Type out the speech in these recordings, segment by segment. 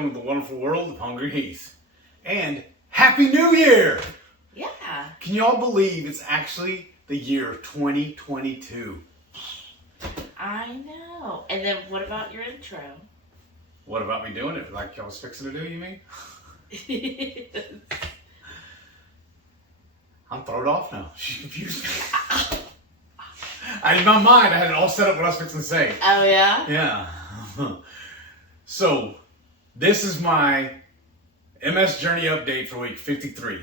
welcome to the wonderful world of Hungry Heath. And Happy New Year! Yeah. Can you all believe it's actually the year 2022? I know. And then what about your intro? What about me doing it like I was fixing to do, you mean? I'm thrown off now. She confused me. In my mind, I had it all set up what I was fixing to say. Oh, yeah? Yeah. So, this is my MS Journey update for week 53.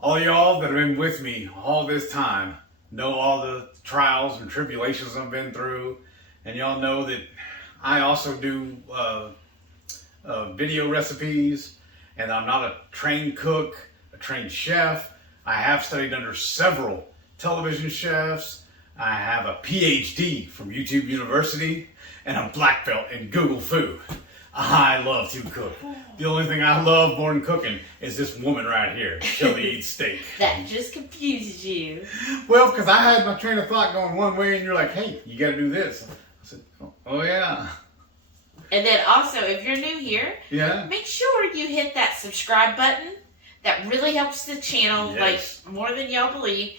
All y'all that have been with me all this time know all the trials and tribulations I've been through. And y'all know that I also do video recipes. And I'm not a trained cook, a trained chef. I have studied under several television chefs. I have a PhD from YouTube University, and a black belt in Google Food. I love to cook. The only thing I love more than cooking is this woman right here. Shelly eats steak. That just confuses you. Well, because I had my train of thought going one way, and you're like, hey, you got to do this. I said, oh yeah. And then also, if you're new here, make sure you hit that subscribe button. That really helps the channel, like more than y'all believe.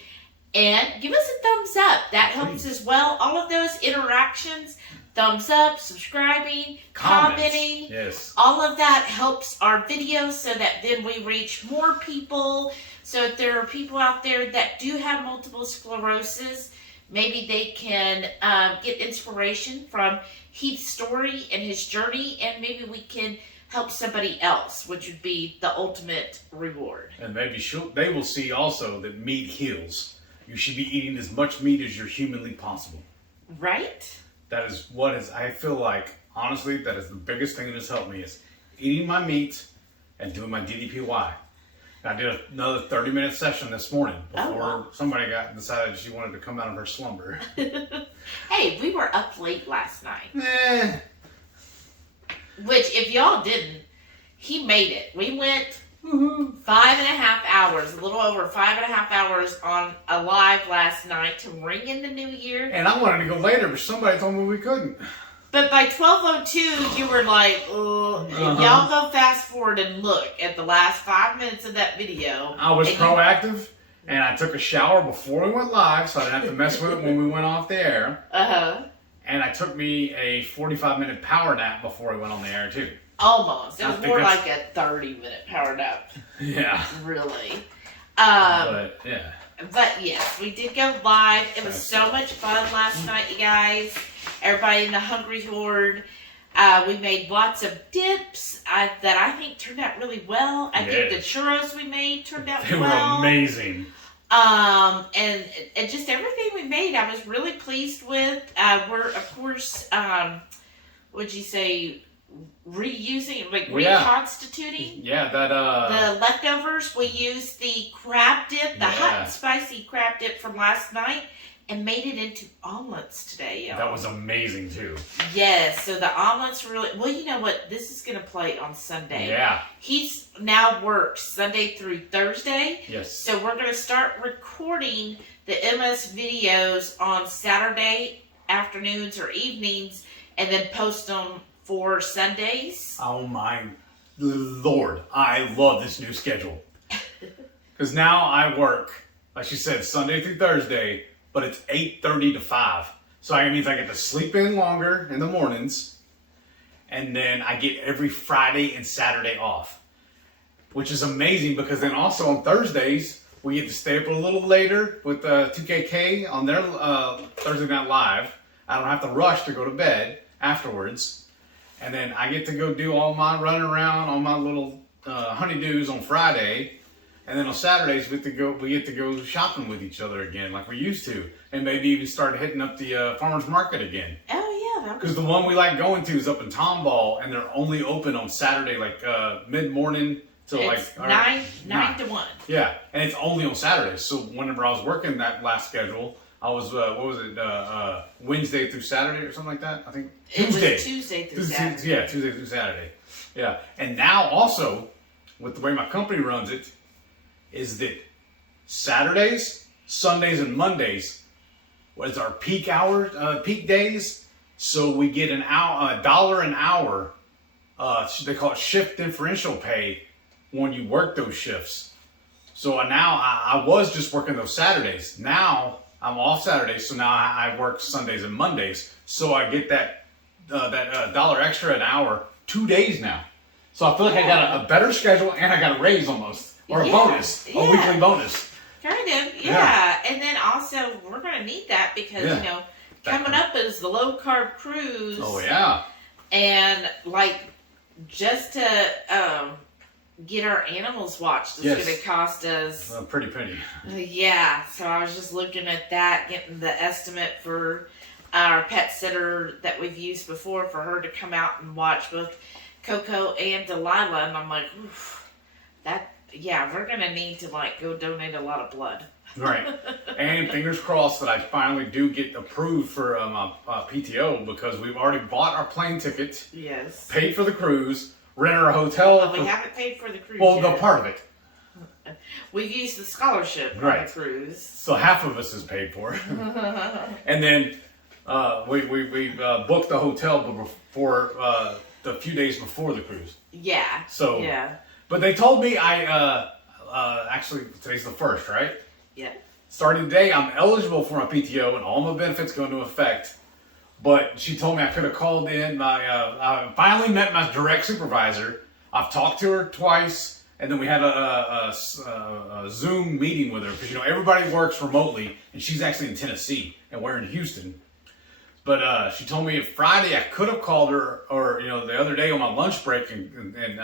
And give us a thumbs up. That helps as well. All of those interactions, thumbs up, subscribing, commenting. Yes. All of that helps our videos so that then we reach more people. So if there are people out there that do have multiple sclerosis, maybe they can get inspiration from Heath's story and his journey, and maybe we can help somebody else, which would be the ultimate reward. And maybe they will see also that meat heals. You should be eating as much meat as you're humanly possible. Right? That is what is, I feel like, honestly, that is the biggest thing that has helped me is eating my meat and doing my DDPY. I did another 30-minute session this morning before somebody decided she wanted to come out of her slumber. Hey, we were up late last night. Which, if y'all didn't, he made it. We went 5.5 hours, a little over 5.5 hours on a live last night to ring in the new year. And I wanted to go later, but somebody told me we couldn't. But by 12:02, you were like, y'all go fast forward and look at the last 5 minutes of that video. I was proactive, and I took a shower before we went live, so I didn't have to mess with it when we went off the air. And I took me a 45-minute power nap before we went on the air, too. Almost. It was more like a 30-minute power nap. Yeah. Really. But, yeah. But, yes, we did go live. It was so much fun last night, you guys. Everybody in the Hungry Horde. We made lots of dips that I think turned out really well. I think the churros we made turned out well. They were amazing. And just everything we made, I was really pleased with. We're, of course, would you say, reusing, like reconstituting? Yeah, that, the leftovers. We used the crab dip, the hot and spicy crab dip from last night, and made it into omelets today, y'all. That was amazing, too. Yes, so the omelets really... Well, you know what? This is going to play on Sunday. Yeah. He's now works Sunday through Thursday. Yes. So we're going to start recording the MS videos on Saturday afternoons or evenings, and then post them for Sundays. Oh, my Lord. I love this new schedule. Because now I work, like you said, Sunday through Thursday, but it's 8:30 to 5. So that means I get to sleep in longer in the mornings. And then I get every Friday and Saturday off. Which is amazing because then also on Thursdays, we get to stay up a little later with 2KK on their Thursday Night Live. I don't have to rush to go to bed afterwards. And then I get to go do all my running around, all my little honeydews on Friday. And then on Saturdays, we get to go shopping with each other again, like we used to. And maybe even start hitting up the farmer's market again. Oh, yeah. Because the one we like going to is up in Tomball, and they're only open on Saturday, like mid-morning till it's 9 to 1. Yeah, and it's only on Saturdays. So whenever I was working that last schedule, I was, Wednesday through Saturday or something like that? I think Tuesday. It was Tuesday through Saturday. Yeah, Tuesday through Saturday. Yeah, and now also, with the way my company runs it, is that Saturdays, Sundays, and Mondays was our peak hours, peak days. So we get $1 an hour they call it shift differential pay when you work those shifts. So now I was just working those Saturdays. Now I'm off Saturdays, so now I work Sundays and Mondays. So I get that $1 extra an hour 2 days now. So I feel like I got a better schedule and I got a raise almost, or a bonus, a weekly bonus. Kind of, yeah. And then also we're gonna need that because coming up is the low carb cruise. Oh yeah. And like just to get our animals watched is gonna cost us a pretty penny. Yeah. So I was just looking at that, getting the estimate for our pet sitter that we've used before for her to come out and watch both Coco and Delilah, and I'm like, oof, we're gonna need to like go donate a lot of blood. Right. And fingers crossed that I finally do get approved for my PTO because we've already bought our plane ticket. Yes. Paid for the cruise, rented our hotel. Well, we haven't paid for the cruise Well, yet. the part of it. We've used the scholarship on the cruise. So half of us is paid for. And then we booked the hotel before the few days before the cruise. Yeah. So but they told me actually today's the 1st, right? Yeah. Starting today, I'm eligible for my PTO and all my benefits go into effect. But she told me I could have called in. I finally met my direct supervisor. I've talked to her twice, and then we had a Zoom meeting with her because everybody works remotely, and she's actually in Tennessee, and we're in Houston. But she told me Friday I could have called her, or the other day on my lunch break, and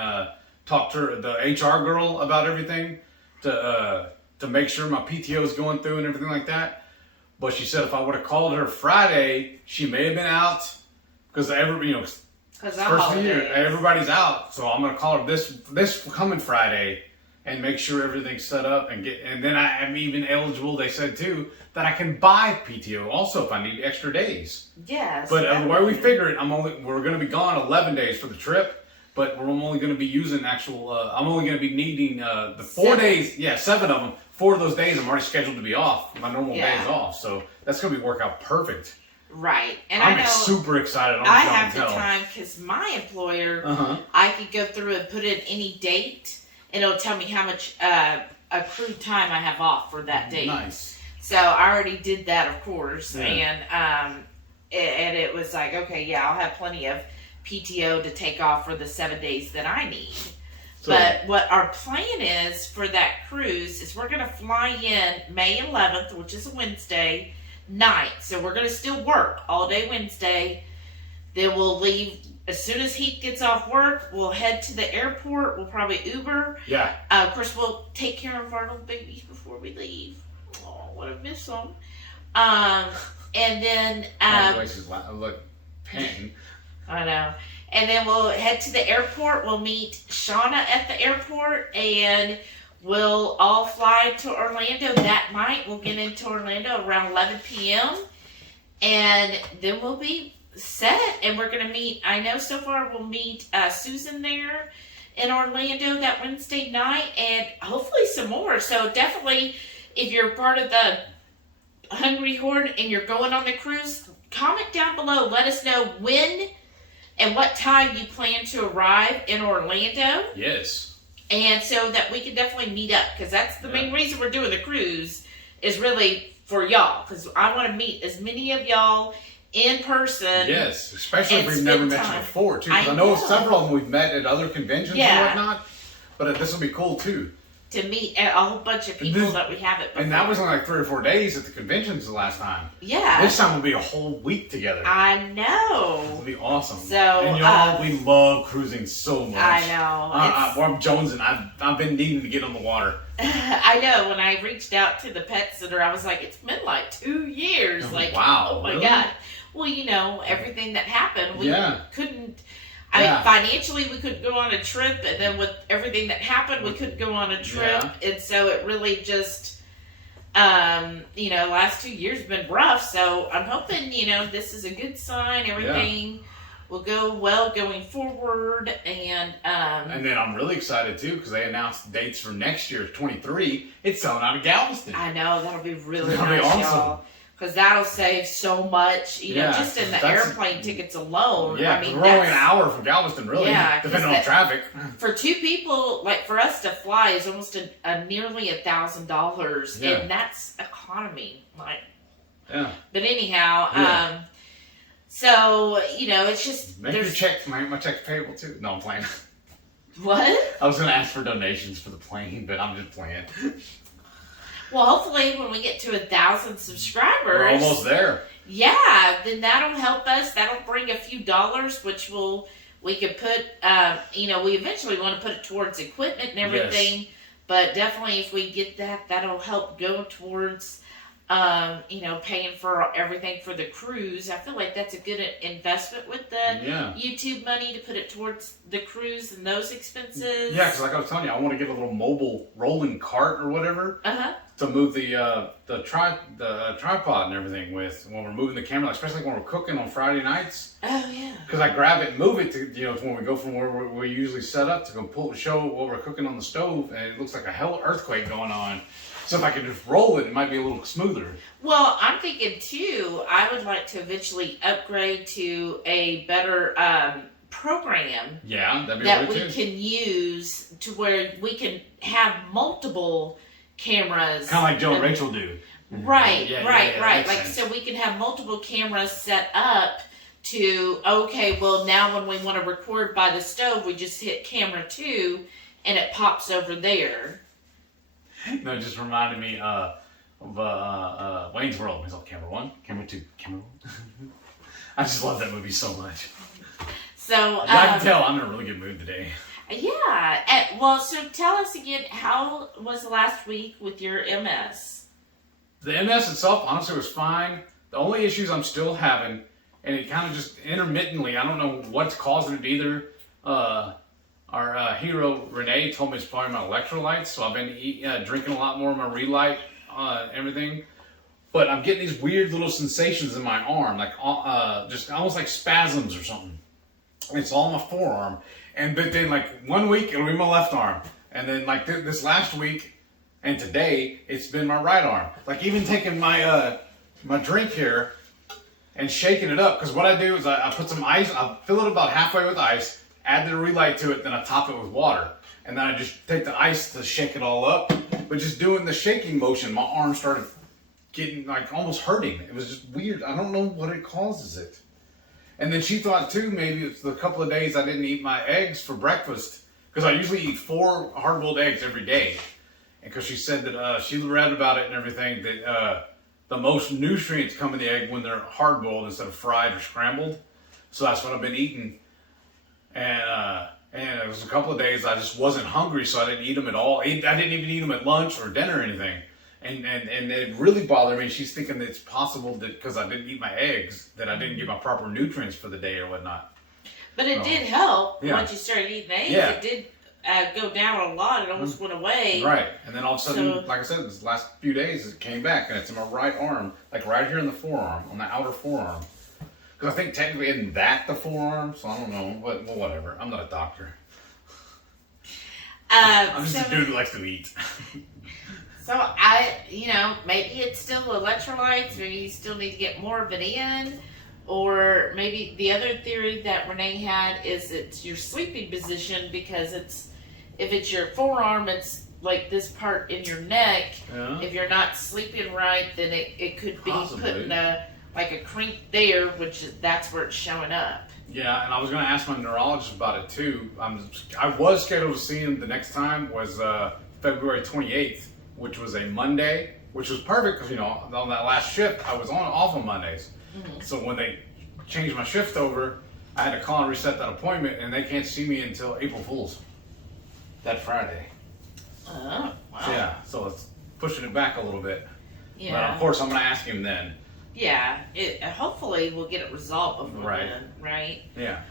talked to her, the HR girl about everything to make sure my PTO is going through and everything like that. But she said if I would have called her Friday, she may have been out because first of the year everybody's out. So I'm gonna call her this coming Friday and make sure everything's set up and then I'm even eligible. They said too that I can buy PTO also if I need extra days. Yes. But the way we figure it, we're gonna be gone 11 days for the trip. But we're only going to be using I'm only going to be needing the 4 days. Yeah, 7 of them. 4 of those days I'm already scheduled to be off. My normal days off. So that's going to work out perfect. Right. And I'm super excited. I have the time because my employer, I could go through and put in any date and it'll tell me how much accrued time I have off for that date. Nice. So I already did that, of course. Yeah. And it was like, okay, yeah, I'll have plenty of PTO to take off for the 7 days that I need. But what our plan is for that cruise is we're going to fly in May 11th, which is a Wednesday night. So we're going to still work all day Wednesday. Then we'll leave as soon as Heath gets off work. We'll head to the airport. We'll probably Uber. Yeah. Of course, we'll take care of our little babies before we leave. Oh, what a miss them. And then look, panting. I know. And then we'll head to the airport. We'll meet Shauna at the airport and we'll all fly to Orlando that night. We'll get into Orlando around 11 p.m. And then we'll be set. And we're going to meet, I know so far we'll meet Susan there in Orlando that Wednesday night and hopefully some more. So definitely if you're part of the Hungry Horde and you're going on the cruise, comment down below. Let us know when and what time you plan to arrive in Orlando. Yes. And so that we can definitely meet up because that's the main reason we're doing the cruise is really for y'all because I want to meet as many of y'all in person. Yes, especially if we've never met you before too. Because I know several of them we've met at other conventions and whatnot. But this will be cool too. To meet a whole bunch of people that we haven't before. And that was only like 3 or 4 days at the conventions the last time. Yeah. This time will be a whole week together. I know. It'll be awesome. So, and y'all, we love cruising so much. I know. I'm jonesing. I've been needing to get on the water. I know. When I reached out to the pet sitter, I was like, it's been like 2 years. Wow. Oh my really? God. Well, everything that happened, we couldn't. Financially, we couldn't go on a trip, and then with everything that happened, we couldn't go on a trip, and so it really just, last 2 years have been rough. So I'm hoping, this is a good sign. Everything will go well going forward, and then I'm really excited too because they announced dates for next year, 23. It's selling out of Galveston. I know that'll be really That'll nice, be awesome. y'all. Because that'll save so much, just in the airplane tickets alone. Yeah, I mean, we're only an hour from Galveston, really, depending on traffic. For 2 people, like for us to fly is almost nearly $1,000, and that's economy. Yeah. But anyhow, so it's just maybe your check, my check's payable too. No, I'm playing. What? I was gonna ask for donations for the plane, but I'm just playing. Well, hopefully when we get to 1,000 subscribers... We're almost there. Yeah, then that'll help us. That'll bring a few dollars, which we could put, we eventually want to put it towards equipment and everything. Yes. But definitely if we get that, that'll help go towards, paying for everything for the cruise. I feel like that's a good investment with the YouTube money to put it towards the cruise and those expenses. Yeah, because like I was telling you, I want to get a little mobile rolling cart or whatever. To move the tripod and everything with when we're moving the camera, especially when we're cooking on Friday nights. Oh yeah. Because I grab it and move it to to when we go from where we usually set up to go show what we're cooking on the stove, and it looks like a hell earthquake going on. So if I could just roll it, it might be a little smoother. Well, I'm thinking too. I would like to eventually upgrade to a better program. Yeah, that'd be that we can use to where we can have multiple cameras. Kind of like Joe and Rachel do. Right. Like, so we can have multiple cameras set up to, now when we want to record by the stove, we just hit camera 2 and it pops over there. No, it just reminded me of Wayne's World. He's like, camera 1, camera 2, camera 1. I just love that movie so much. So I can tell I'm in a really good mood today. Yeah. So tell us again, how was the last week with your MS? The MS itself, honestly, was fine. The only issues I'm still having, and it kind of just intermittently, I don't know what's causing it either. Our hero, Renee, told me it's probably my electrolytes, so I've been drinking a lot more of my Relight, everything. But I'm getting these weird little sensations in my arm, like just almost like spasms or something. It's all in my forearm. But then, like, 1 week, it'll be my left arm. And then, like, this last week and today, it's been my right arm. Like, even taking my my drink here and shaking it up. Because what I do is I put some ice, I fill it about halfway with ice, add the Relight to it, then I top it with water. And then I just take the ice to shake it all up. But just doing the shaking motion, my arm started getting, like, almost hurting. It was just weird. I don't know what it causes it. And then she thought, too, maybe it's the couple of days I didn't eat my eggs for breakfast. Because I usually eat 4 hard-boiled eggs every day. And because she said that she read about it and everything, that the most nutrients come in the egg when they're hard-boiled instead of fried or scrambled. So that's what I've been eating. And it was a couple of days I just wasn't hungry, so I didn't eat them at all. I didn't even eat them at lunch or dinner or anything. And it really bothered me. She's thinking that it's possible that because I didn't eat my eggs, that I didn't get my proper nutrients for the day or whatnot. But it did help once you started eating eggs. Yeah. It did go down a lot. It almost went away. Right. And then all of a sudden, like I said, this last few days, it came back. And it's in my right arm, like right here in the forearm, on the outer forearm. Because I think technically isn't that the forearm? So I don't know. But well, whatever. I'm not a doctor. I'm just a dude who likes to eat. So maybe it's still electrolytes, or you still need to get more of it in, or maybe the other theory that Renee had is it's your sleeping position, because if it's your forearm, it's like this part in your neck. Yeah. If you're not sleeping right, then it could be putting a crank there, that's where it's showing up. Yeah, and I was going to ask my neurologist about it too. I was scheduled to see him the next time was February 28th. Which was a Monday, which was perfect because, on that last shift, I was off on Mondays. Mm-hmm. So when they changed my shift over, I had to call and reset that appointment, and they can't see me until April Fool's. That Friday. Wow. So it's pushing it back a little bit. Yeah. But of course, I'm going to ask him then. Yeah. Hopefully we'll get it resolved before then, right? Yeah.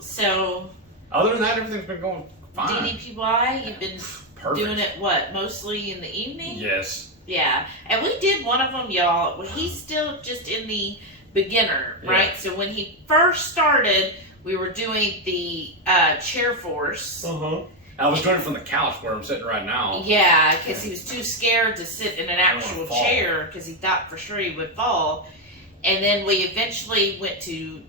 So. Other than that, everything's been going fine. DDPY, you've been... Perfect. Doing it mostly in the evening? Yes. Yeah. And we did one of them, y'all. He's still just in the beginner, right? So when he first started, we were doing the chair force. Uh-huh. I was doing it from the couch where I'm sitting right now. Yeah, because he was too scared to sit in an actual chair because he thought for sure he would fall. And then we eventually went to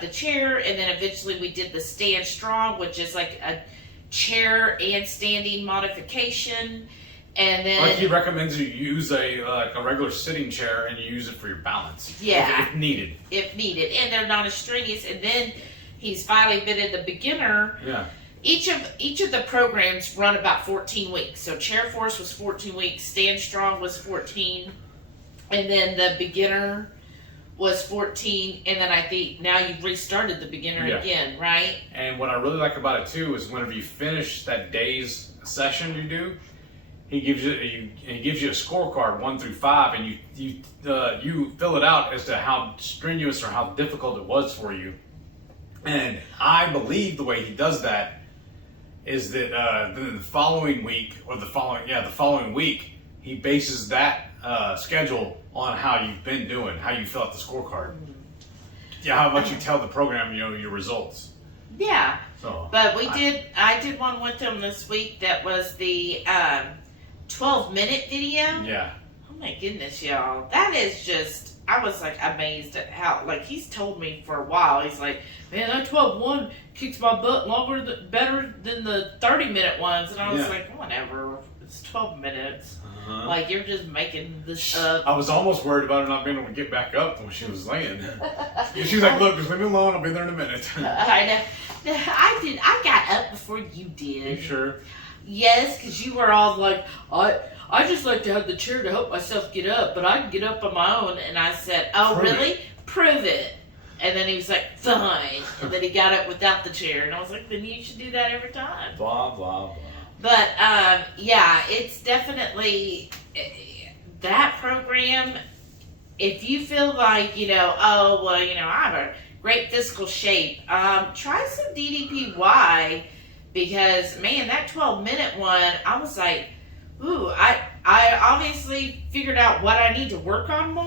the chair, and then eventually we did the stand strong, which is like a chair and standing modification. And then like he recommends you use a regular sitting chair and you use it for your balance. Yeah, if needed. If needed, and they're not as strenuous. And then he's finally been in the beginner. Yeah. Each of the programs run about 14 weeks. So Chair Force was 14 weeks, Stand Strong was 14, and then the beginner was 14, and then I think now you've restarted the beginner again, right? And what I really like about it too is whenever you finish that day's session you do, he gives you a scorecard 1 through 5, and you fill it out as to how strenuous or how difficult it was for you. And I believe the way he does that is that the following week or the following week he bases that schedule on how you've been doing, how you fill out the scorecard. Yeah, how much you tell the program, your results. Yeah. So, but I did one with him this week that was the 12-minute video. Yeah. Oh my goodness, y'all. That is just, I was like amazed at how, like he's told me for a while, he's like, man, that 12-1 kicks my butt better than the 30-minute ones. And I was like, whatever, it's 12 minutes. Like, you're just making this up. I was almost worried about her not being able to get back up when she was laying. She was like, look, just leave me alone, I'll be there in a minute. I know. I got up before you did. You sure? Yes, because you were all like, I just like to have the chair to help myself get up, but I can get up on my own. And I said, oh, really? Prove it. And then he was like, fine. And then he got up without the chair. And I was like, then you should do that every time. Blah, blah, blah. But, it's definitely that program. If you feel like, I'm a great physical shape, try some DDPY. Because, man, that 12-minute one, I was like, ooh, I obviously figured out what I need to work on more.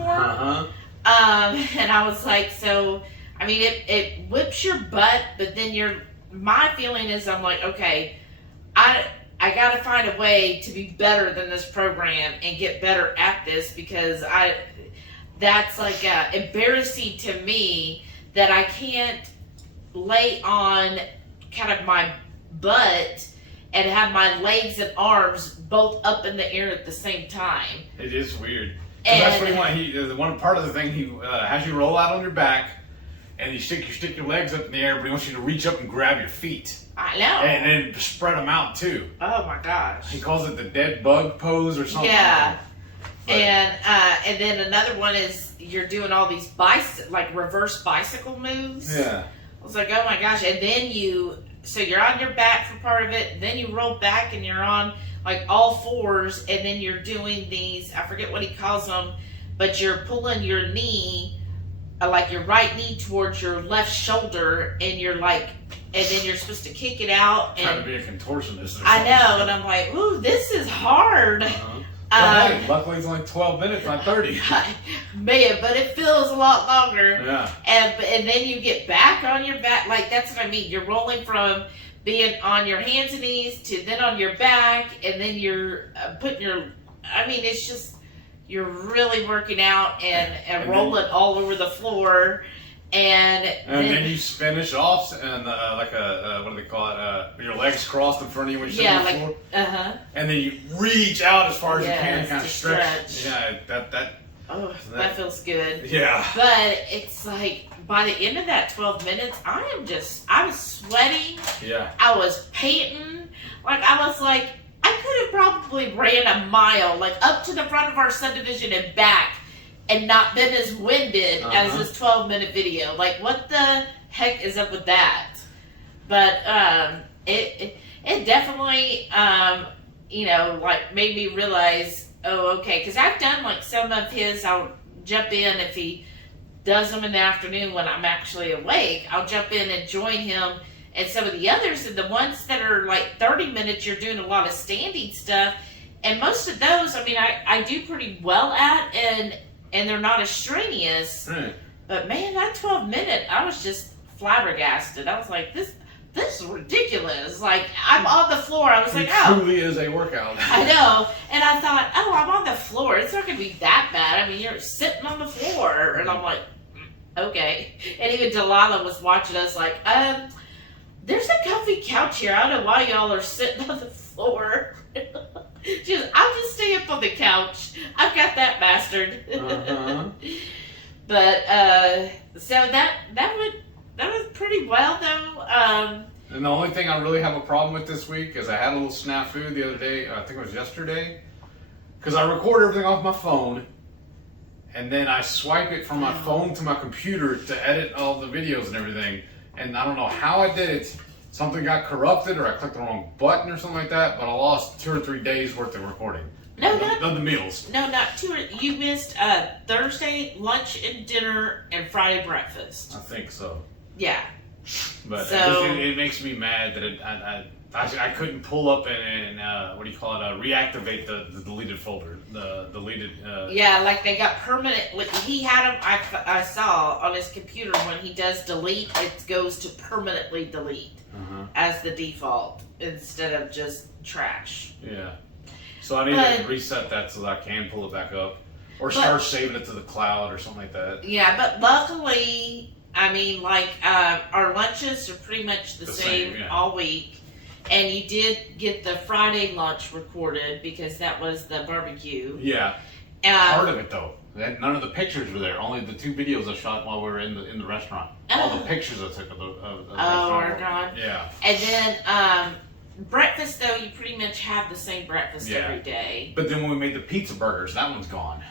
And I was like, so, I mean, it whips your butt, but then my feeling is I'm like, okay, I got to find a way to be better than this program and get better at this, because that's like embarrassing to me that I can't lay on kind of my butt and have my legs and arms both up in the air at the same time. It is weird. That's what he wants. One part of the thing, he has you roll out on your back, and you stick your legs up in the air, but he wants you to reach up and grab your feet. I know. And then spread them out too. Oh my gosh. He calls it the dead bug pose or something. Yeah. And then another one is you're doing all these reverse bicycle moves. Yeah. I was like, oh my gosh. And then you're on your back for part of it, then you roll back and you're on like all fours, and then you're doing these, I forget what he calls them, but you're pulling your knee, like your right knee towards your left shoulder, and then you're supposed to kick it out. And trying to be a contortionist or something. I know, and I'm like, ooh, this is hard. But hey, luckily it's only 12 minutes, not 30. Man, but it feels a lot longer. Yeah. And then you get back on your back. Like, that's what I mean. You're rolling from being on your hands and knees to then on your back. And then you're it's just, you're really working out and rolling all over the floor. And then you finish off and what do they call it? Your legs crossed in front of you when you sit on the floor. And then you reach out as far as you can and kind of stretch. Yeah, that feels good. Yeah. But it's like by the end of that 12 minutes, I was sweating. Yeah. I was panting. Like I was like, I could have probably ran a mile, like up to the front of our subdivision and back, and not been as winded as this 12-minute video. Like, what the heck is up with that? But it definitely, made me realize, oh, okay. Because I've done, like, some of his, I'll jump in if he does them in the afternoon when I'm actually awake. I'll jump in and join him. And some of the others, and the ones that are, like, 30 minutes, you're doing a lot of standing stuff. And most of those, I mean, I do pretty well at, and they're not as strenuous. Right. But man, that 12-minute, I was just flabbergasted. I was like, this is ridiculous. Like, I'm on the floor. I was like, It oh. truly is a workout. I know. And I thought, oh, I'm on the floor. It's not going to be that bad. I mean, you're sitting on the floor. And I'm like, okay. And even Delilah was watching us like, there's a comfy couch here. I don't know why y'all are sitting on the floor. She goes, I'll just stay up on the couch. I've got that mastered. Uh-huh. But, so that went pretty well, though. And the only thing I really have a problem with this week is I had a little snafu the other day, I think it was yesterday, because I record everything off my phone, and then I swipe it from my phone to my computer to edit all the videos and everything, and I don't know how I did it. Something got corrupted, or I clicked the wrong button or something like that, but I lost 2 or 3 days worth of recording. No, the meals. No, not 2. You missed Thursday lunch and dinner and Friday breakfast. I think so. Yeah. But So- it makes me mad that I couldn't pull up and what do you call it? Reactivate the deleted folder, the deleted. Yeah, like they got permanent. He had them. I saw on his computer when he does delete, it goes to permanently delete as the default instead of just trash. Yeah. So I need to reset that so that I can pull it back up, or start saving it to the cloud or something like that. Yeah, but luckily, I mean, like our lunches are pretty much the same yeah. all week. And you did get the Friday lunch recorded because that was the barbecue. Yeah. Part of it though. None of the pictures were there. Only the 2 videos I shot while we were in the restaurant. All the pictures I took of the restaurant. Oh, are gone. Yeah. And then breakfast though, you pretty much have the same breakfast every day. But then when we made the pizza burgers, that one's gone.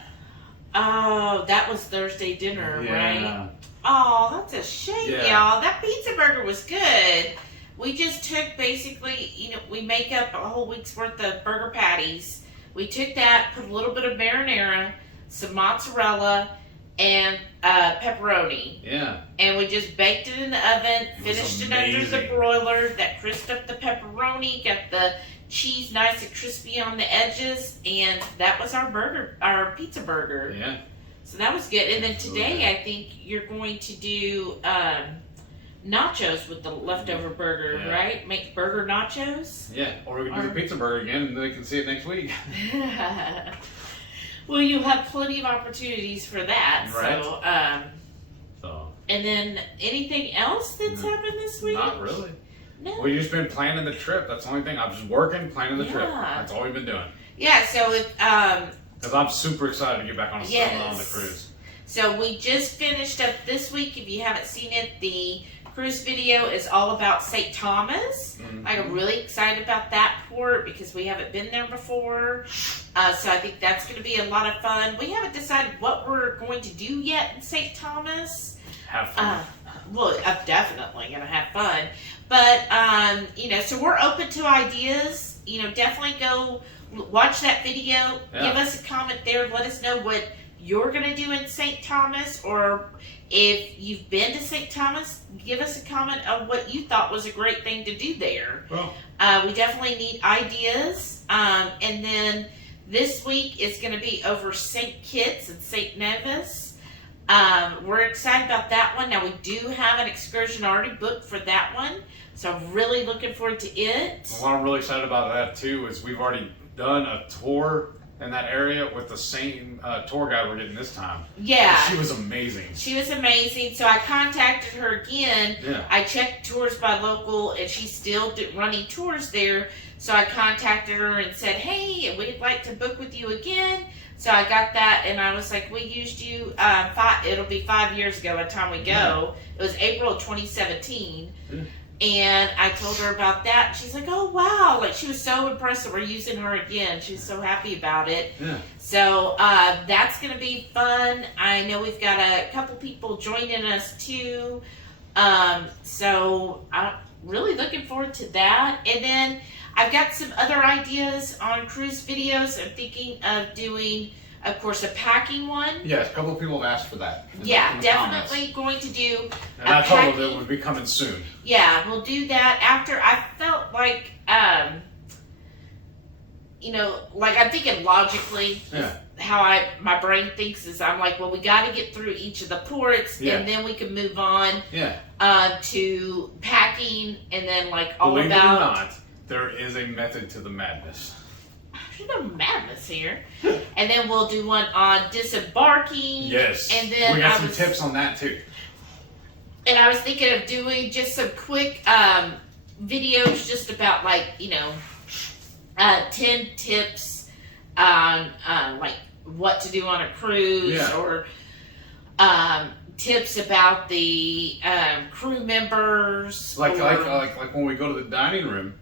Oh, that was Thursday dinner, right? Yeah. Oh, that's a shame, Yeah. y'all. That pizza burger was good. We just took basically, we make up a whole week's worth of burger patties. We took that, put a little bit of marinara, some mozzarella, and pepperoni. Yeah. And we just baked it in the oven, finished it under the amazing. broiler, that crisped up the pepperoni, got the cheese nice and crispy on the edges, and that was our pizza burger. Yeah. So that was good. And then Absolutely. today I think you're going to do nachos with the leftover burger, Yeah. right? Make burger nachos. Yeah. Or we can do the pizza burger again, and they can see it next week. Well, you have plenty of opportunities for that. Right. So, and then anything else that's happened this week? Not really. No. We've just been planning the trip. That's the only thing. I'm just working, planning the trip. Yeah. That's all we've been doing. Yeah. So it. Because I'm super excited to get back on the cruise. So we just finished up this week. If you haven't seen it, the cruise video is all about St. Thomas. Mm-hmm. I'm really excited about that port because we haven't been there before. So I think that's going to be a lot of fun. We haven't decided what we're going to do yet in St. Thomas. Have fun. Well, I'm definitely going to have fun. But, so we're open to ideas. Definitely go watch that video. Yeah. Give us a comment there. Let us know what you're going to do in St. Thomas, or if you've been to St. Thomas, give us a comment on what you thought was a great thing to do there. Well, We definitely need ideas. And then this week is going to be over St. Kitts and St. Nevis. We're excited about that one. Now, we do have an excursion already booked for that one, so I'm really looking forward to it. what I'm really excited about that too is we've already done a tour in that area with the same tour guide we're getting this time. Yeah. She was amazing. She was amazing. So I contacted her again. Yeah. I checked tours by local, and she's still running tours there. So I contacted her and said, hey, we'd like to book with you again. So I got that, and I was like, we used you, it'll be 5 years ago by the time we go. It was April of 2017. Yeah. And I told her about that. And she's like, oh, wow. Like, she was so impressed that we're using her again. She's so happy about it. Yeah. So that's going to be fun. I know we've got a couple people joining us too. So I'm really looking forward to that. And then I've got some other ideas on cruise videos. I'm thinking of doing, of course, a packing one. Yes, a couple of people have asked for that. in the Definitely comments. going to do. And I told them it would be coming soon. Yeah, we'll do that after. I felt like, like I'm thinking logically. Yeah. How my brain thinks is I'm like, well, we got to get through each of the ports, Yeah. and then we can move on Yeah. to packing. packing, and then like all Believe about. it or not, there is a method to the madness. There's no madness here. And then we'll do one on disembarking. Yes. And then we got some tips on that too. And I was thinking of doing just some quick videos just about 10 tips on like what to do on a cruise, or tips about the crew members. Like when we go to the dining room,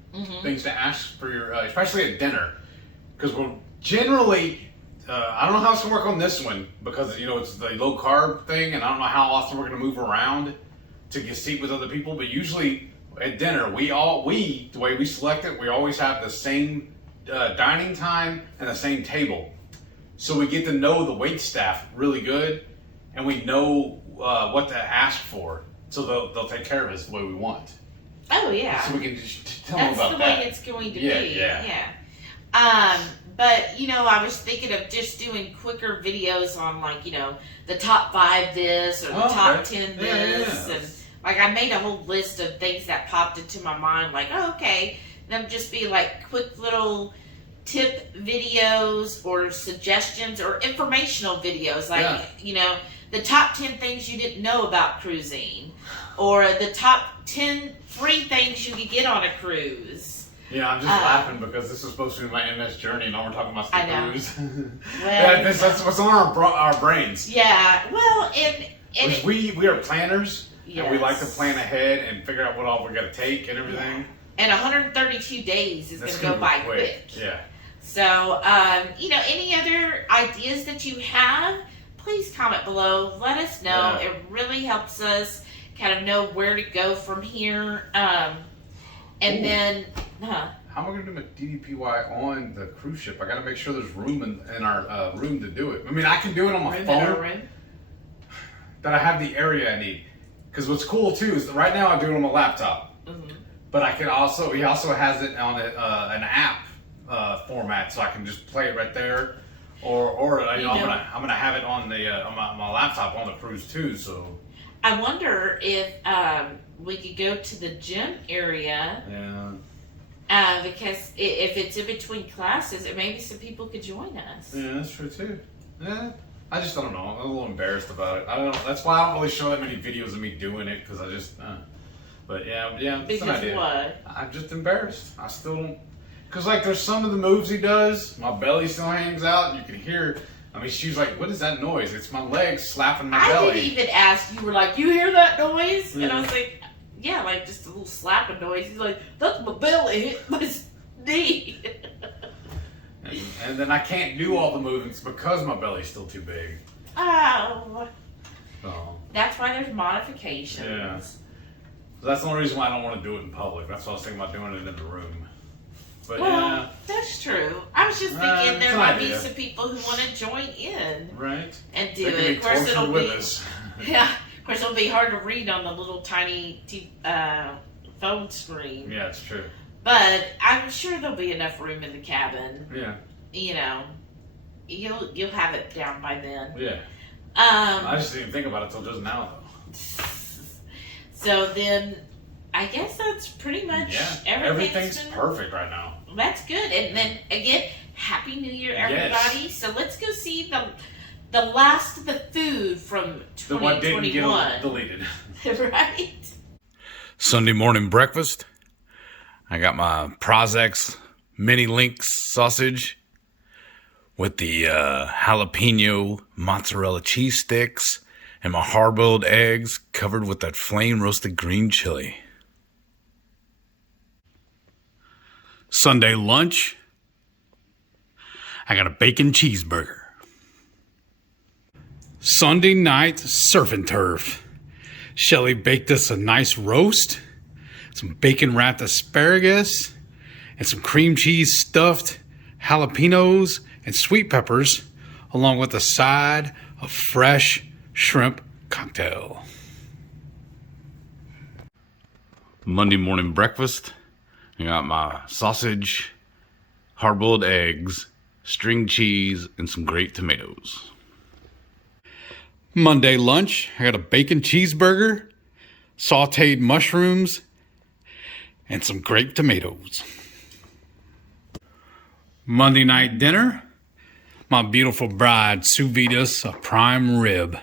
things to ask for your, especially at dinner, because we're generally. I don't know how it's gonna work on this one because it's the low carb thing, and I don't know how often we're gonna move around to get seat with other people. But usually at dinner, the way we select it, we always have the same dining time and the same table, so we get to know the wait staff really good, and we know what to ask for, so they'll take care of us the way we want. Oh yeah. So we can just tell them about that. That's the way it's going to be. Yeah. But I was thinking of just doing quicker videos on the top 5 this or the top 10 this, and I made a whole list of things that popped into my mind. Them just be quick little tip videos or suggestions or informational videos, the top 10 things you didn't know about cruising, or the top 10 free things you could get on a cruise. Yeah, I'm just laughing because this is supposed to be my MS journey, and now we're talking about the cruise. Well, that's what's on our brains. Yeah, well, and we are planners, yes. and we like to plan ahead and figure out what all we're going to take and everything. And 132 days is going to go by quick. Yeah. So, any other ideas that you have, please comment below. Let us know. It really helps us kind of know where to go from here. And then, how am I going to do my DDPY on the cruise ship? I got to make sure there's room in our room to do it. I mean, I can do it on my phone. That I have the area I need. Because what's cool too is that right now I do it on my laptop. But he also has it on an app format, so I can just play it right there. Or I'm gonna have it on the on my laptop on the cruise too. So I wonder if we could go to the gym area. Yeah. Because if it's in between classes, maybe some people could join us. Yeah, that's true too. Yeah. I just don't know. I'm a little embarrassed about it. I don't know. That's why I don't really show that many videos of me doing it, because I just. But yeah. It's an idea. What? I'm just embarrassed. I still don't. Because there's some of the moves he does, my belly still hangs out, and you can hear. I mean, she's like, "What is that noise?" It's my legs slapping my belly. I didn't even ask. You were like, "You hear that noise?" And I was like, "Yeah, just a little slapping noise." He's like, "That's my belly hit my knee." And then I can't do all the movements because my belly's still too big. Oh. So. That's why there's modifications. Yeah. So that's the only reason why I don't want to do it in public. That's why I was thinking about doing it in the room. But that's true. I was just thinking there might be some people who want to join in. Right. And do it. Of course, it'll be. Yeah. Of course, it'll be hard to read on the little tiny phone screen. Yeah, it's true. But I'm sure there'll be enough room in the cabin. Yeah. You'll have it down by then. Yeah. I just didn't think about it till just now, though. So then, I guess that's pretty much everything's perfect right now. That's good. And then again, Happy New Year, everybody! Yes. So let's go see the last of the food from 2021. The one didn't get deleted. Right. Sunday morning breakfast. I got my Prasek mini Links sausage with the jalapeno mozzarella cheese sticks and my hard-boiled eggs covered with that flame-roasted green chili. Sunday lunch, I got a bacon cheeseburger. Sunday night surf and turf. Shelly baked us a nice roast, some bacon-wrapped asparagus, and some cream cheese stuffed jalapenos and sweet peppers, along with a side of fresh shrimp cocktail. Monday morning breakfast, I got my sausage, hard-boiled eggs, string cheese, and some grape tomatoes. Monday lunch, I got a bacon cheeseburger, sauteed mushrooms, and some grape tomatoes. Monday night dinner, my beautiful bride sous vide us a prime rib.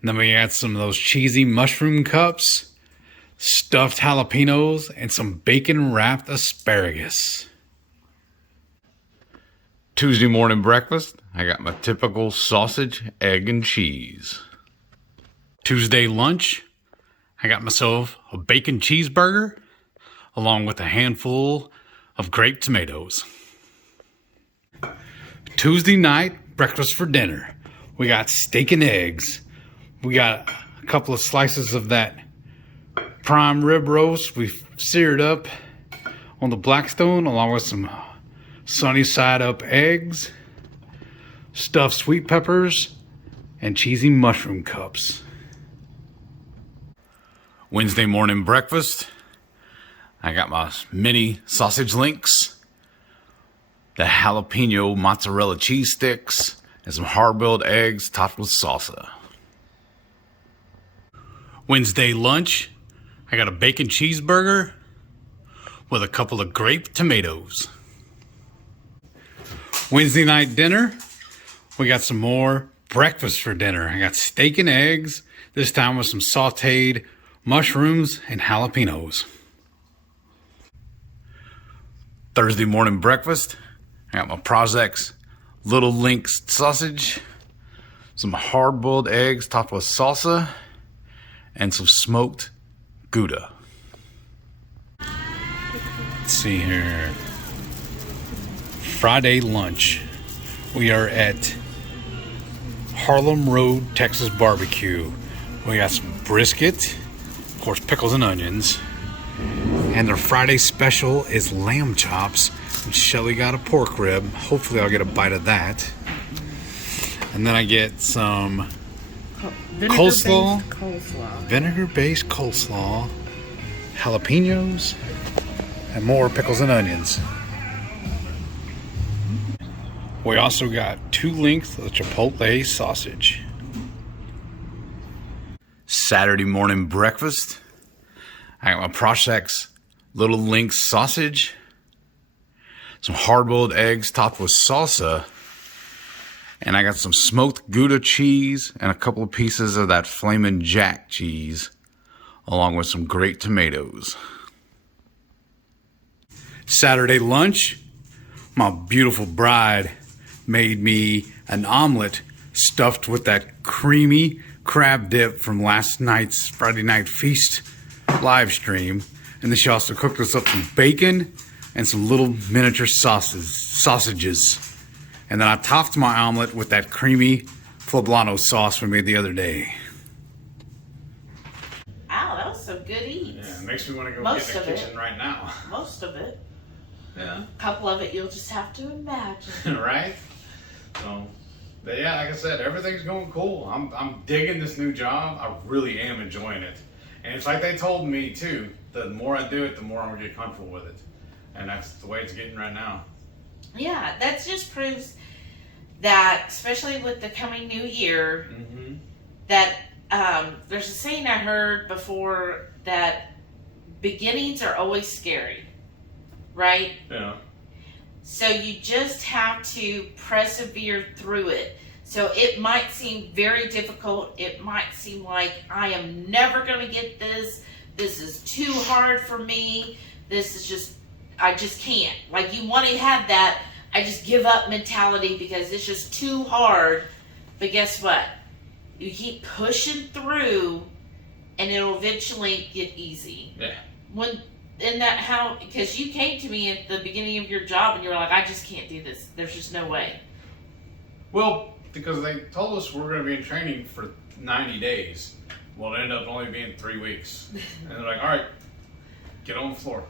And then we got some of those cheesy mushroom cups, stuffed jalapenos, and some bacon-wrapped asparagus. Tuesday morning breakfast, I got my typical sausage, egg, and cheese. Tuesday lunch, I got myself a bacon cheeseburger, along with a handful of grape tomatoes. Tuesday night, breakfast for dinner. We got steak and eggs. We got a couple of slices of that prime rib roast we've seared up on the Blackstone, along with some sunny side up eggs, stuffed sweet peppers, and cheesy mushroom cups. Wednesday morning breakfast, I got my mini sausage links, the jalapeno mozzarella cheese sticks, and some hard-boiled eggs topped with salsa. Wednesday lunch, I got a bacon cheeseburger with a couple of grape tomatoes. Wednesday night dinner, we got some more breakfast for dinner. I got steak and eggs, this time with some sauteed mushrooms and jalapenos. Thursday morning breakfast, I got my Prasek's Lil Links sausage, some hard-boiled eggs topped with salsa, and some smoked Gouda. Let's see here. Friday lunch. We are at Harlem Road, Texas Barbecue. We got some brisket, of course, pickles and onions. And their Friday special is lamb chops. And Shelly got a pork rib. Hopefully I'll get a bite of that. And then I get some vinegar-based coleslaw, jalapenos, and more pickles and onions. We also got 2 lengths of chipotle sausage. Saturday morning breakfast, I got my Prasek's Lil Links sausage, some hard-boiled eggs topped with salsa, and I got some smoked Gouda cheese and a couple of pieces of that Flamin' Jack cheese, along with some grape tomatoes. Saturday lunch, my beautiful bride made me an omelet stuffed with that creamy crab dip from last night's Friday Night Feast live stream. And then she also cooked us up some bacon and some little miniature sausages. And then I topped my omelet with that creamy poblano sauce we made the other day. Ow, that was some good eats. Yeah, it makes me want to go Most get in the of kitchen it. right now. Most of it. Yeah. A couple of it you'll just have to imagine. Right? So, but yeah, like I said, everything's going cool. I'm digging this new job. I really am enjoying it. And it's like they told me too, the more I do it, the more I'm gonna get comfortable with it. And that's the way it's getting right now. Yeah, that just proves that, especially with the coming new year, that there's a saying I heard before that beginnings are always scary, right? Yeah. So you just have to persevere through it. So it might seem very difficult. It might seem like I am never going to get this. This is too hard for me. This is just, I just can't. Like you want to have that, I just give up mentality because it's just too hard. But guess what? You keep pushing through and it'll eventually get easy. Yeah. Because you came to me at the beginning of your job and you were like, I just can't do this. There's just no way. Well, because they told us we're going to be in training for 90 days. Well, it ended up only being 3 weeks. And they're like, all right, get on the floor.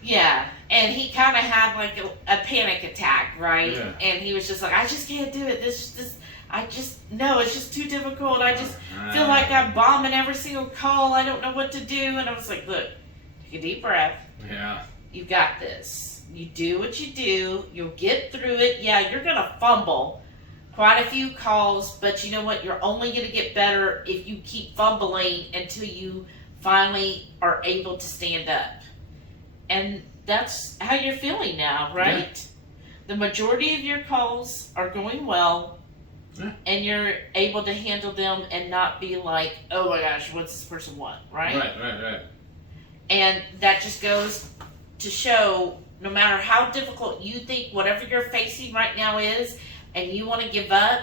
Yeah, and he kind of had like a panic attack, right? Yeah. And he was just like, I just can't do it. No, it's just too difficult. I just feel like I'm bombing every single call. I don't know what to do. And I was like, look, take a deep breath. Yeah. You got this. You do what you do. You'll get through it. Yeah, you're going to fumble quite a few calls, but you know what? You're only going to get better if you keep fumbling until you finally are able to stand up. and that's how you're feeling now, right? Yeah. The majority of your calls are going well, and you're able to handle them and not be like, oh my gosh, what's this person want, right? Right. And that just goes to show, no matter how difficult you think whatever you're facing right now is, and you want to give up,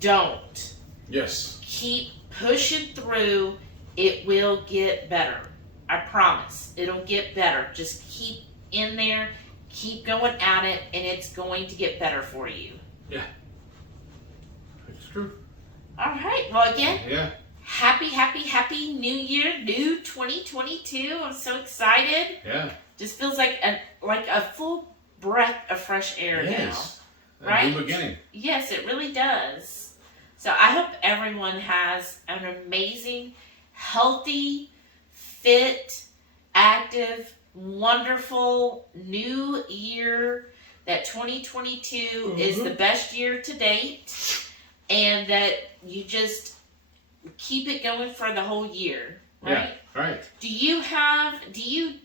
don't. Yes. Keep pushing through. It will get better. I promise. It'll get better. Just keep in there. Keep going at it, and it's going to get better for you. Yeah. It's true. All right. Well, again, yeah. Happy New Year, new 2022. I'm so excited. Yeah. Just feels like a full breath of fresh air now. Right? New beginning. Yes, it really does. So I hope everyone has an amazing, healthy, fit, active, wonderful new year. That 2022 is the best year to date, and that you just keep it going for the whole year. Right? Yeah, right. Do you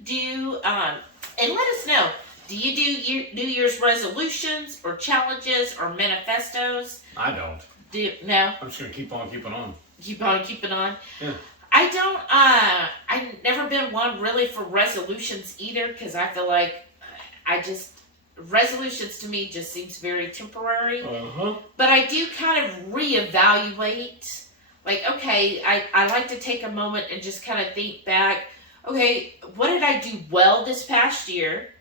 do, and let us know, do you do New Year's resolutions or challenges or manifestos? I don't. No? I'm just going to keep on keeping on. Keep on keeping on? Yeah. I don't, I've never been one really for resolutions either, because I feel like resolutions to me just seems very temporary. But I do kind of reevaluate. Like, okay, I like to take a moment and just kind of think back, okay, what did I do well this past year?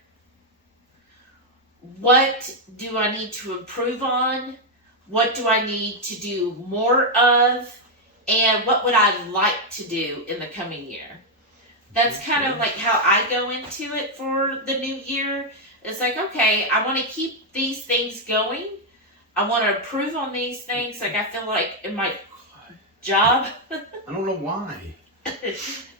What do I need to improve on? What do I need to do more of? And what would I like to do in the coming year? That's kind of like how I go into it for the new year. It's like, okay, I want to keep these things going. I want to improve on these things. Like, I feel like in my job. I don't know why.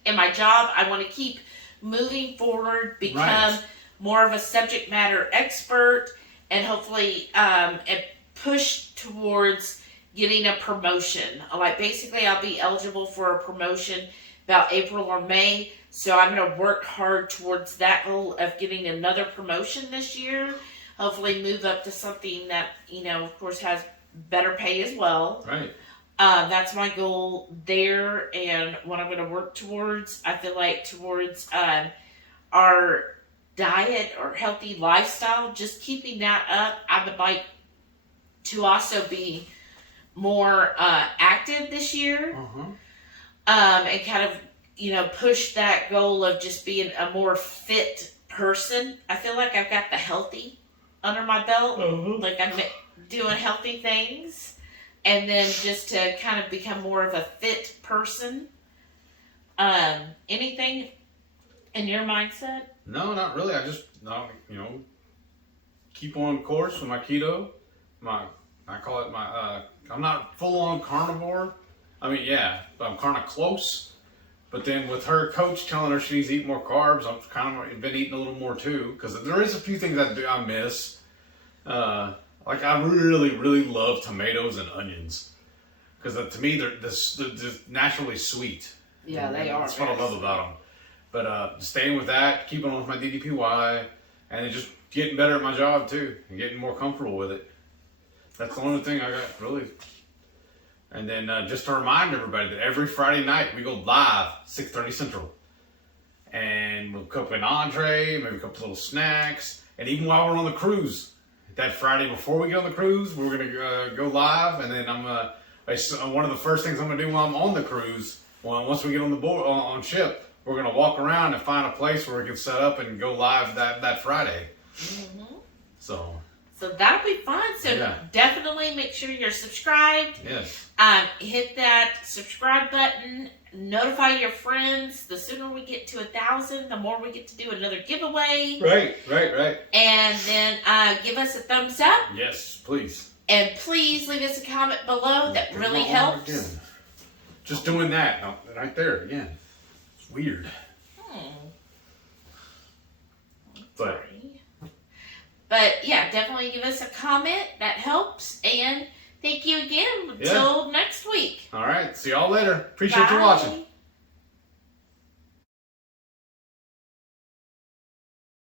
In my job, I want to keep moving forward, become more of a subject matter expert, and hopefully and push towards getting a promotion. Like, basically, I'll be eligible for a promotion about April or May, so I'm going to work hard towards that goal of getting another promotion this year. Hopefully move up to something that, of course, has better pay as well. Right. That's my goal there, and what I'm going to work towards. I feel like towards our diet or healthy lifestyle, just keeping that up. I would like to also be more active this year, and kind of, push that goal of just being a more fit person. I feel like I've got the healthy under my belt, like I'm doing healthy things. And then just to kind of become more of a fit person. Anything in your mindset? No, not really. I just, keep on course with my keto. I call it I'm not full on carnivore. I mean, yeah, but I'm kind of close. But then with her coach telling her she needs to eat more carbs, I've kind of been eating a little more too. Because there is a few things I miss. Like, I really, really love tomatoes and onions. Because to me, they're naturally sweet. Yeah, they are. That's what I love about them. But staying with that, keeping on with my DDPY, and then just getting better at my job, too. And getting more comfortable with it. That's the only thing I got, really. And then just to remind everybody that every Friday night, we go live, 6:30 Central. And we'll cook an entree, maybe a couple little snacks. And even while we're on the cruise, that Friday before we get on the cruise, we're going to go live, and then one of the first things I'm going to do while I'm on the cruise, once we get on the board on ship, we're going to walk around and find a place where we can set up and go live that Friday. So that'll be fun. So definitely make sure you're subscribed. Yes. Hit that subscribe button. Notify your friends. The sooner we get to 1,000, the more we get to do another giveaway. Right. And then give us a thumbs up. Yes, please. And please leave us a comment below. That really helps. Again. Just doing that right there again. It's weird. But yeah, definitely give us a comment. That helps. And thank you again. Until next week. All right. See y'all later. Appreciate you watching.